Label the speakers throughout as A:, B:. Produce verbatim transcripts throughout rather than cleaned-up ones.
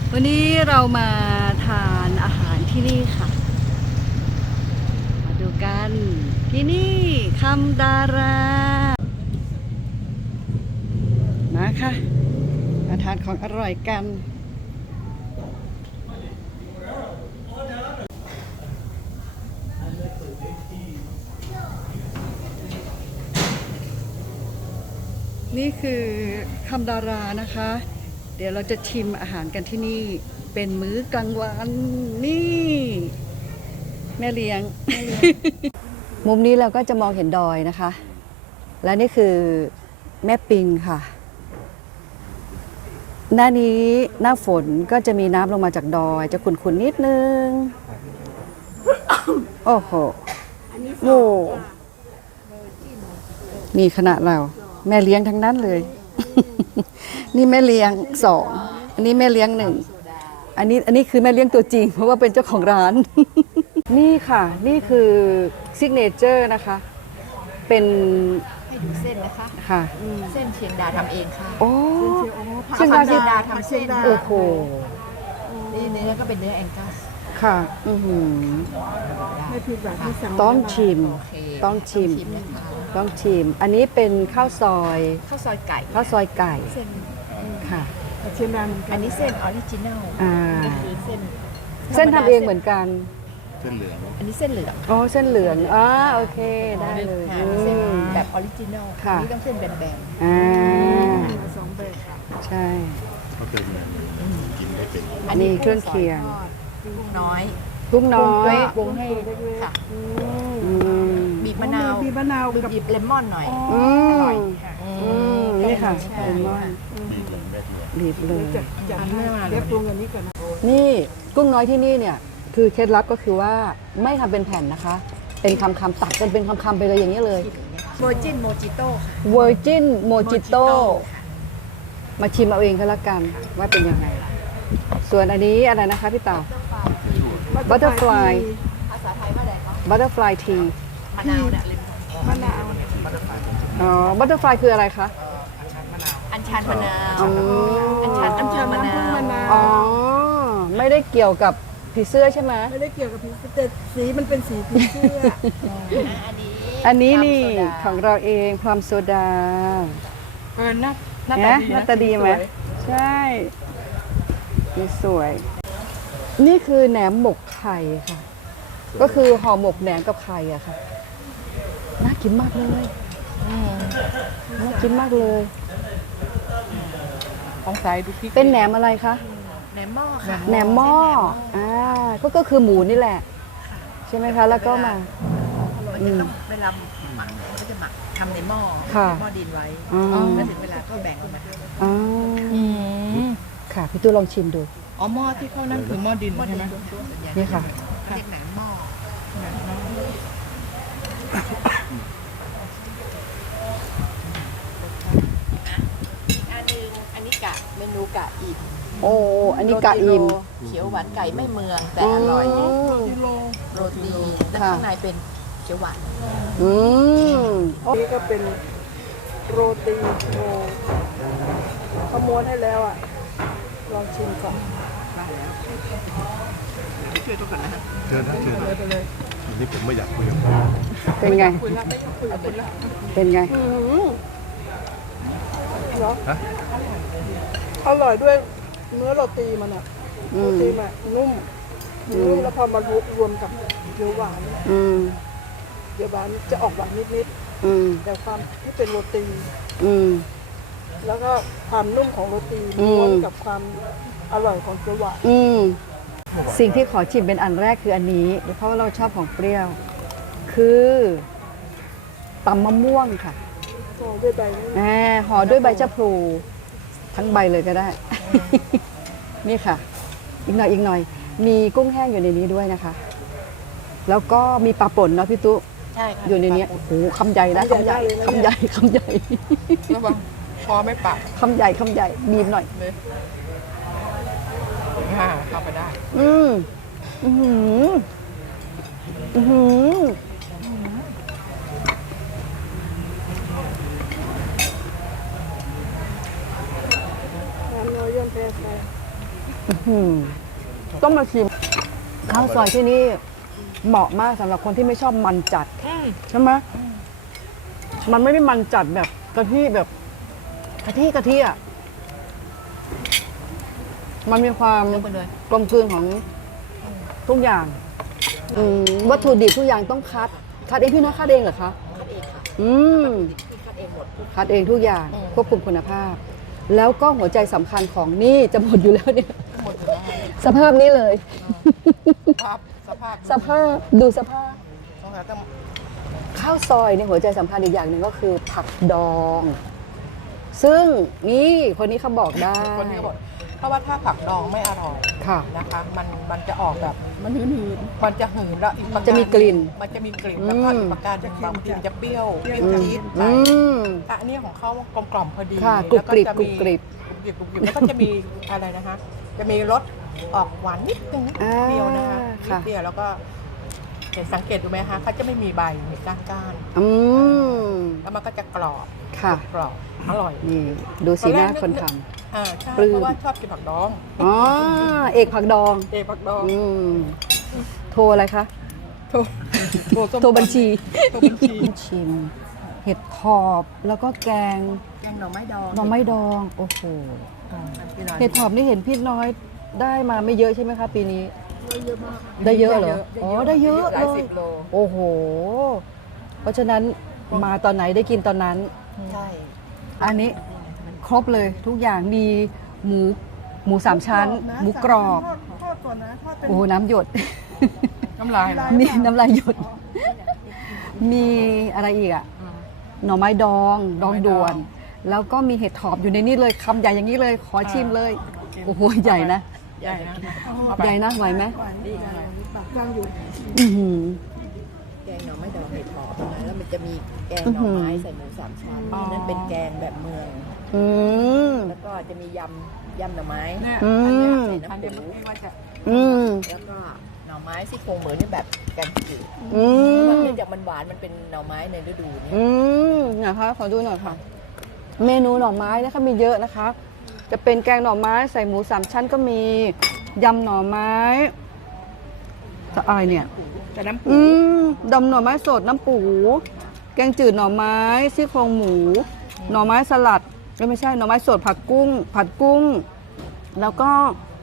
A: วันนี้เรามาทานอาหารที่นี่ค่ะมาดูกันที่นี่คำดารามาค่ะมาทานของอร่อยกันนี่คือคำดารานะคะเดี๋ยวเราจะชิมอาหารกันที่นี่เป็นมื้อกลางวันนี่แม่เลี้ยง มุมนี้เราก็จะมองเห็นดอยนะคะ และนี่คือแม่ปิงค่ะหน้านี้หน้าฝนก็จะมีน้ำลงมาจากดอยจะขุ่นๆนิดนึง โอ้โหโอ้นี่ขนาดเราแม่เลี้ยงทั้งนั้นเลย นี่แม่เลี้ยงสองอันนี้แม่เลี้ยงหนึ่งอันนี้อันนี้คือแม่เลี้ยงตัวจริงเพราะว่าเป็นเจ้าของร้าน นี่ค่ะนี่คือซิกเนเจอร์นะคะเป็น
B: ให้ดูเส้นนะคะ
A: ค่ะ
B: เส้นเชียงดาทำเองค่ะ
A: โอ้
B: เชียงดาเชียงดาทำเส้น
A: โอ้โห
B: นี่เนื้อก็เป็นเนื้อแองกัส
A: ค่ะอือหือ
B: ไม่ผิดหวังที่สั่ง
A: ต้องชิมต้องชิมต้องชิมอันนี้เป็นข้าวซอย
B: ข้าวซอยไก่
A: ข้าวซอยไก่
B: เส้น
A: ค่ะ
B: เชียงดาอันนี้เส้นออริจินัล
A: อ่า
B: เส้น
A: เส้นทำเองเหมือนกัน
C: เส้นเหลือง
B: อันนี้เส้นเหลือง
A: อ๋อเส้นเหลืองอ๋อโอเคได้เลย
B: เส้นแบบออริจินัลอันนี้ต้องเส้นแบน
A: ๆอ่า
B: สองแบบ
A: ใช่
C: ก็เป็นกินได้เป็น
A: อันนี้เครื่องเคียง
B: กุ้งน้อย
A: กุ้งน้อย
B: ปรุงให้ค่ะบีบมะนาว
D: บีบมะนาว
B: บีบเลมอนหน่อย
A: อร่อยนี่ค่ะเลมอนบีบเลย
D: จัดให้เรียบปรุงอันนี้ก่อน
A: นี่กุ้งน้อยที่นี่เนี่ยคือเคล็ดลับก็คือว่าไม่ทำเป็นแผ่นนะคะเป็นคำคำตัดกันเป็นคำคำไปเลยอย่างนี้เลย
B: เวอร์จินโมจิโต้ค่ะ
A: เวอร์จินโมจิโต้มาชิมเอาเองก็แล้วกันว่าเป็นยังไงส่วนอันนี้อะไรนะคะพี่เต่าบัตเตอร์ฟลาย
B: ภาษาไทยว่าอะไรคะ
A: บัตเตอร์ฟลายที
B: มะนาวเนี่ย
D: มะนาว
A: อ๋อบัตเตอร์ฟลายคืออะไรคะ
B: อัญชันมะนาวอัญชันอัญชันมะนาว
A: อ๋อไม่ได้เกี่ยวกับผีเสื้อใช่ไหม
D: ไม่ได้เกี่ยวกับผีแต่สีมันเป็นสีผีเสื้อ
A: อันนี้นี่ของเราเองพลัมโซดา
B: เออหน้าหน้า
A: ตาดีหน้าตาดีไหมใช่นี่สวยนี่คือแหนมหมกไข่ค่ะก็คือห่อหมกแหนมกับไข่อะค่ะน่ากินมากเลยน่ากินมากเลย
B: ของสายดูพริก
A: เป็นแหนมอะไรคะ
B: แหนมหม้อค่ะ
A: แหนมหม้ออ่าก็ก็คือหมูนี่แหละใช่ไหมคะแล้วก็มา
B: เวลาหมักก็จะหมักทำในหม้อหม้อดินไว้แล้วถึงเวลาก็แบ่งออกมา
A: อ๋อค่ะพี่ตู้ลองชิมดู
B: อ๋อหม้อที่เขานั่นคือหม้อดินใช่ไหม
A: นี่ค่ะ
B: เรียกแหนมหม้ออันนึงอันนี้กะเมนูกะอิ่ม
A: โอ้อันนี้กะอิ่ม
B: เขียวหวานไก่ไม่เมืองแต่อร่อยโรตีและข้างในเป็นเขียวหวาน
A: อืม
D: นี่ก็เป็นโรตีโมขโมยให้แล้วอ่ะลองชิมก่อน
B: มาแล้วช่วยตัวก่อนนะครับ
C: เชิญนะเชิญไปเลยทีนี้ผมไม่อยากคุยกับ
A: เป็นไงเป็นไง
D: เหรออร่อยด้วยเนื้อโรตีมันอ่ะโรตีมันนุ่มนุ่มแล้วพอมารวมกับเกี๊ยวหวานเกี๊ยวหวานจะออกหวานนิดๆแต่ความที่เป็นโรตีแล้วก็ความนุ่มของโรตีรวมกับความอร่อยของเกี๊ยวหวาน
A: สิ่งที่ขอชิมเป็นอันแรกคืออันนี้เพราะว่าเราชอบของเปรี้ยวคือตำมะม่วงค่ะ
D: ห่อด้วยใบ
A: ห่อด้วยใบชะพลูทั้งใบเลยก็ได้นี่ค่ะอีกหน่อยอีกหน่อยมีกุ้งแห้งอยู่ในนี้ด้วยนะคะแล้วก็มีปลาป่นเนาะพี่ตุ๊
B: ใช่ค่ะ
A: อยู่ในนี้โอ้โหคำใหญ่นะคำใหญ่คำใหญ่คำใหญ่
B: ระวังพอไม่ปาก
A: คำใหญ่คำใหญ่บีบหน่อย
B: เข้าไปได้
A: อืมอืมอืม
D: น้ำน้อยย่อมแพ้ไป
A: อืมต้องมาชิมข้าวซอยที่นี่เหมาะมากสำหรับคนที่ไม่ชอบมันจัดใช่ไหมมันไม่ได้มันจัดแบบกะทิแบบกะทิกะทิอ่ะมันมีความ
B: เลือกไปเลย
A: กลมกลืนของทุกอย่างอืมวัตถุดิบทุกอย่างต้องคัด คัดเองพี่น้อยคัดเองเหรอคะ
B: คัดเองค่ะ
A: อืม
B: พี่คัดเองหมด
A: คัดเองทุกอย่าง
B: อืม
A: ควบคุมคุณภาพ แล้วก็หัวใจสำคัญของนี่จะหมดอยู่แล้วเนี่ย
B: หมดอยู่แล้ว
A: สภาพนี้เลย
B: สภาพสภาพ
A: สภาพดูสภาพ
B: ต้องหาต้อง
A: ข้าวซอยในยหัวใจสำคัญอีกอย่างหนึ่งก็คือผักดอง ซึ่งนี่คนนี้เขาบอกได้
B: คนนี้ก็บอกเพราะว่าถ้าผักดองไม่อร่อย
A: ค่ะ
B: นะคะ มันมันจะออกแบบมันหืนหืนมันจะหืนแล้วอีกประการ
A: จะมีกลิ่น
B: มันจะมีกลิ่นแล้วก็
A: อืม
B: อีกประการจะบางทีมันจะเปรี้ยวเปรี้ยว
A: อืม
B: จี๊ดไป
A: อืม
B: แต่อันนี้ของเขากลมกล่อมพอดี
A: ค่ะกรุบกริบ
B: แล้ว
A: กรุบกริบ
B: กรุบกริบกรุบกริบแล้วก็จะมีอะไรนะคะ จะมีรสออกหวานนิดนึง
A: อ่า
B: เดียวนะคะนิ
A: ค่ะ
B: ดเดียวแล้วก็เห็นสังเกตดูไหมคะเขาจะไม่มีใบมีก้านก้าน
A: อืม
B: ๆแล้วมันก็จะกรอบ
A: ค่ะ
B: กรอบอร่อย
A: นี่ดูสีหน้าคนท
B: อ่าใช่
A: ปลื้ม
B: เพราะว่าชอบกินผักดอง
A: ำอ๋อ เอกผักดอง
B: เอกผักดอง
A: อืม โทรอะไรคะ
B: โทรโทรส้ม
A: โทรบัญชี
B: โทรบัญชี
A: ชิม เห็ดถอบ แล้วก็แกง
B: แกงหน่อไม้ดอง
A: หน่อไม้ดอง โอ้โห
B: อ่าพี่น้อย
A: เห็ดถอบนี่เห็นพี่น้อยได้มาไม่เยอะใช่ไหมคะปีนี้ ได้เยอะเหรอ อ๋อ ได้เยอะ
B: ห
A: เล
B: ลาย
A: ย
B: สิบโล
A: โอ้โห เพราะฉะนั้นมาตอนไหนได้กินตอนนั้น
B: ใช่
A: อันนี้ครบเลยทุกอย่างมีหมูหมูสามชั้น หมูกรอบ
D: ทอดก่อนนะทอดเป็น
A: โอ้โหน้ำหยด
B: น้ำลายเหรอ
A: มีน้ำลายหยด มีอะไรอีกอะหน่อไม้ดองดองด่วน แล้วก็มีเห็ดถอบอยู่ในนี้เลยคำใหญ่อย่างนี้เลย ขอชิมเลย โอ้โหใหญ่นะ
B: ใหญ่นะ
A: ใหญ่นะไหวไหม
B: นี่ไง
D: ปากกลางอยู่
A: อื้อหือ
B: แกงหน่อไม้ดองเห็ดหอมนะแล้วมันจะมีแกงหน่อไม้ใส่หมูสามชั้นนี่นั่นเป็นแกงแบบเมือง
A: อืม
B: แล้วก็จะมียำยำหน่อไม้
A: อืม
B: อันเนี้ยใส่น้ำปู
A: อืม
B: แล้วก็หน่อไม้ซี่โครงหมูนี่แบบแกงจืด
A: อืม
B: เนื่องจากมันหวานมันเป็นหน่อไม้ในฤดูนี้
A: อืมนะคะขอดูหน่อยค่ะ เมนูหน่อไม้นะคะมีเยอะนะคะ จะเป็นแกงหน่อไม้ใส่หมูสามชั้นก็มียำหน่อไม้จะอะไรเนี่ย
B: แต่น้ำปู
A: อืมดำหน่อไม้สดน้ำปู แกงจืดหน่อไม้ซี่โครงหมู หน่อไม้สลัดก็ไม่ใช่หน่อไม้สดผัดกุ้ง ผัดกุ้ง แล้วก็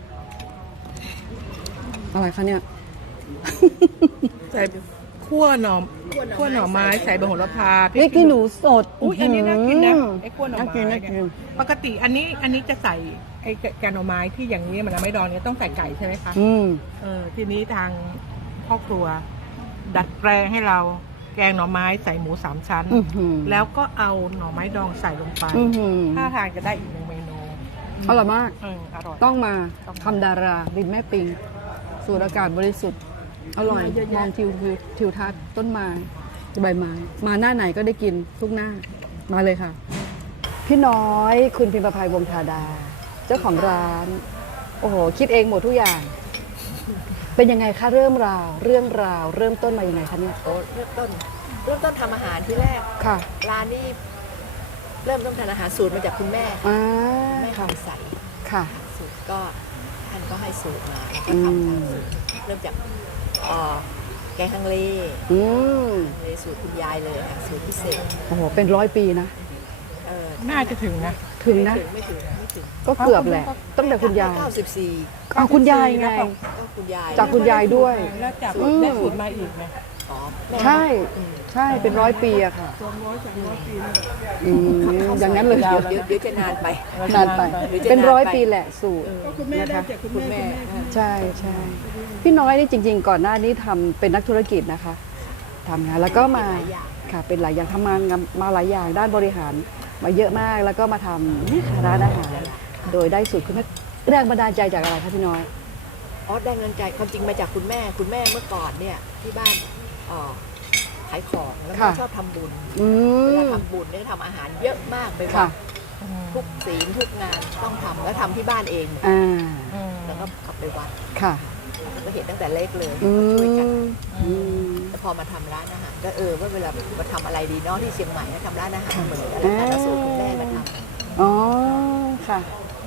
A: อะไรคะเนี่ย
B: ใส่คั่วหน่อคั่วหน่อไม้ใส่ใบโหระพาพริ
A: นี่กินหนูสด
B: อุ้ยอันนี้น่ากินนะไอ้คั่วหน่อ
A: น่ากิน
B: ไม้
A: น่ากิน
B: ปกติอันนี้อันนี้จะใส่ไอ้แกงหน่อไม้ที่อย่างนี้มันไม่ดองเนี่ยต้องใส่ไก่ใช่ไหมคะ
A: อืม
B: เออทีนี้ทางพ่อครัว ดัดแปลงให้เราแกงหน่อไม้ใส่หมูสามชั้น
A: อื้อหือ
B: แล้วก็เอาหน่อไม้ดองใส่ลงไป
A: อื้อหือ
B: ถ้าทางจะได้อีกหนึ่งเมนู
A: อร่อยมาก
B: เอออร่อย
A: ต้องมา
B: ต้องมา
A: คำดาราริมแม่ปิง สูดอากาศบริสุทธิ์ อร่อยมองทิวทิวทิวทัศน์ต้นไม้ใบไม้ มาหน้าไหนก็ได้กินทุกหน้า มาเลยค่ะ พี่น้อยคุณพิมพ์ประภัยวงศ์ธาดา เจ้าของร้าน โอ้โห คิดเองหมดทุกอย่าง เป็นยังไงคะเริ่มราว เรื่องราว เริ่มต้นมายังไงคะเนี่ย
B: โอ้เริ่มต้น เริ่มต้นทำอาหารที่แรก
A: ค่ะ
B: ร้านนี้เริ่มต้นทำอาหารสูตรมาจากคุณแม่
A: อ่า
B: แม่
A: ค่ะ
B: ทำใส
A: ค่ะ
B: สูตรก็ท่านก็ให้สูตรมาแล้วก็
A: อื
B: ทำ
A: ม
B: ตามสูตรเริ่มจากเอ่อแกงฮังเล
A: อืม
B: ฮังเลสูตรคุณยายเลยค่ะสูตรพิเศษ
A: โอ้โห เป็นร้อยปีนะ
B: เออ
E: น่าจะถึงนะ
A: ถึงนะ
B: ไม่ถึงไม่ถึงไม่ถึง
A: ก็เกือบแหละ ตั้งแต่คุณยาย
B: เก้าสิบสี่
A: อ้าวคุณยายไง
B: ก็คุณยาย
A: จากคุณยายด้วย
E: แล้วจาก
A: อืม
E: ได้สูตรมาอีกไหม
B: อ๋อแม่
A: ใช่ ใช่ เป็นร้อยปีอะค่ะอืมอย่างนั้นเลย
B: เดี๋ยวเดี๋ยวเดี๋ยวจะนานไป
A: นานไป
B: หรือจะ
A: เป็นร้อย
B: นานไป
A: ปีแหละสูตร
D: คุณแม่ได้
A: นะคะ
D: จากคุณ
B: คุณ
D: แม่
B: แม่
A: ใช่ใช่พี่น้อยนี่จริง ๆ ก่อนหน้านี้ทำเป็นนักธุรกิจนะคะทำงานแล้วก็มาค่ะเป็นหลายอย่างทำงานมาหลายอย่างด้านบริหารมาเยอะมากแล้วก็มาทำนี่ค่ะร้านอาหารโดยได้สูตรคุณแม่แรงบันดาลใจจากอะไรคะพี่น้อย
B: อ๋อแรงเงินใจความจริงมาจากคุณแม่ คุณแม่เมื่อก่อนเนี่ยที่บ้านเอ่อขายของแล้วก็
A: ค่ะ
B: ชอบทำบุญ
A: อื
B: เวลาม ทำบุญเนี่ยทำอาหารเยอะมากไปหม
A: ค่ะ
B: ดทุกศีลทุกงานต้องทำแล้วทำที่บ้านเอง
A: อ่า
B: แล้วก็กลับไปวัด
A: ค่ะ
B: ก็เห็นตั้งแต่เล็กเลย
A: อื
B: ช่วยกัน
A: มอืม
B: แล้วพอมาทำร้านอาหารก็เออว่าเวลามาทำอะไรดีเนาะที่เชียงใหม่นะทำร้านอาหารเหมือนกัน
A: อ่า
B: แต่สูตรคุณแม่มาทำ
A: อ๋อค่ะ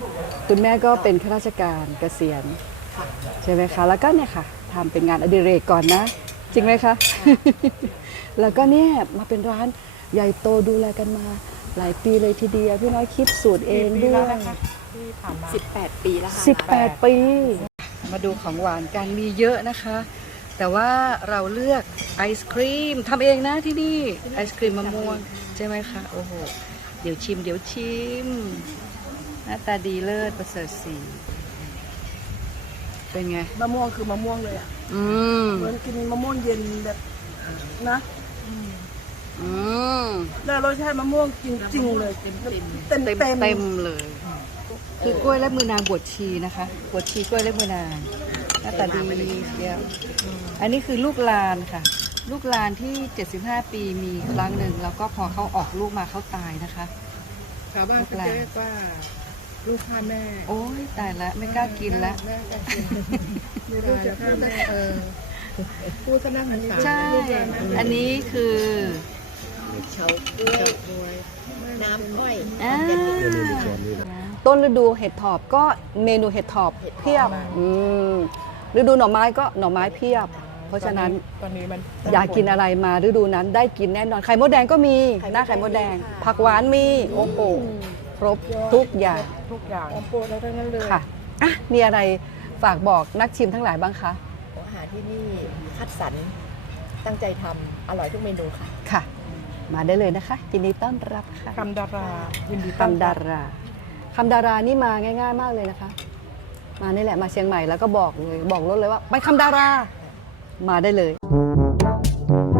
A: คุณแม่ก็เป็นข้าราชการเกษียณใช่ไหมคะ แล้วก็เนี่ยค่ะทำเป็นงานอดิเรกก่อนนะ จริงไหมคะ แล้วก็เนี่ยมาเป็นร้านใหญ่โตดูแลกันมาหลายปีเลยทีเดียวพี่น้อยคิดสูตรเองด้วย
B: สิบแปดปีแล้วค่ะ
A: สิบแปดปี มาดูของหวานกันมีเยอะนะคะ แต่ว่าเราเลือกไอศครีมทำเองนะที่นี่ไอศครีมมะม่วงใช่ไหมคะโอ้โหเดี๋ยวชิมเดี๋ยวชิมหน้าตาดีเลิศประเสริฐสีเป็นไง
D: มะม่วงคือมะม่วงเลยอ่ะ
A: อืม
D: เหมือนกินมะม่วงเย็นแบบนะ
A: อืม
D: ได้รสชาติมะม่วงจริงๆเลยเต็มเต็ม
A: เต็ม
D: เต็ม
A: เต็มเลย คือกล้วยและมือนางบวชชีนะคะบวชชีกล้วยและมือนางหน้าตาดีเชียวอันนี้คือลูกลานค่ะ ลูกลานที่เจ็ดสิบห้าปีมีครั้งหนึ่งแล้วก็พอเขาออกลูกมาเขาตายนะคะ
B: ชาวบ้านเขาจะเรียกว่าลูกฆ่าแม่
A: โอ้ยตายละไม่กล้ากินละ
B: แม่ก็กินไม่รู้จะฆ่าแม่เออพูดซะน่าสงสาร
A: ใช่ อันนี้คือ
B: เฉาก้วยน้ำอ้อย
A: อ่า
C: เนี่ยนี่ช้อนนี่แหละ
A: ต้นฤดูเห็ดถอบก็เมนูเห็ดถอบเพียบอืมฤดูหน่อไม้ก็หน่อไม้เพียบ เพราะฉะนั้น
B: ตอนนี้มัน
A: อยากกินอะไรมาฤดูนั้นได้กินแน่นอนไข่มดแดงก็มีหน้าไข่มดแดง ผักหวานมีโอ้โหครบทุกอย่าง
B: ทุกอย่าง
D: ของโปรดเราทั้งนั้นเลย
A: ค่ะอ่ะมีอะไรฝากบอกนักชิมทั้งหลายบ้างคะ
B: อาหารที่นี่คัดสรรตั้งใจทำอร่อยทุกเมนูค่ะ
A: ค่ะ มาได้เลยนะคะยินดีต้อนรับค่ะ
D: คำดารายินดีต้อน
A: คำ
D: รั
A: ดา
D: บ
A: ราคำดารานี่มาง่าย ๆ มากเลยนะคะ มานี่แหละมาเชียงใหม่แล้วก็บอกเลยบอกรถเลยว่าไปคำดารามาได้เลย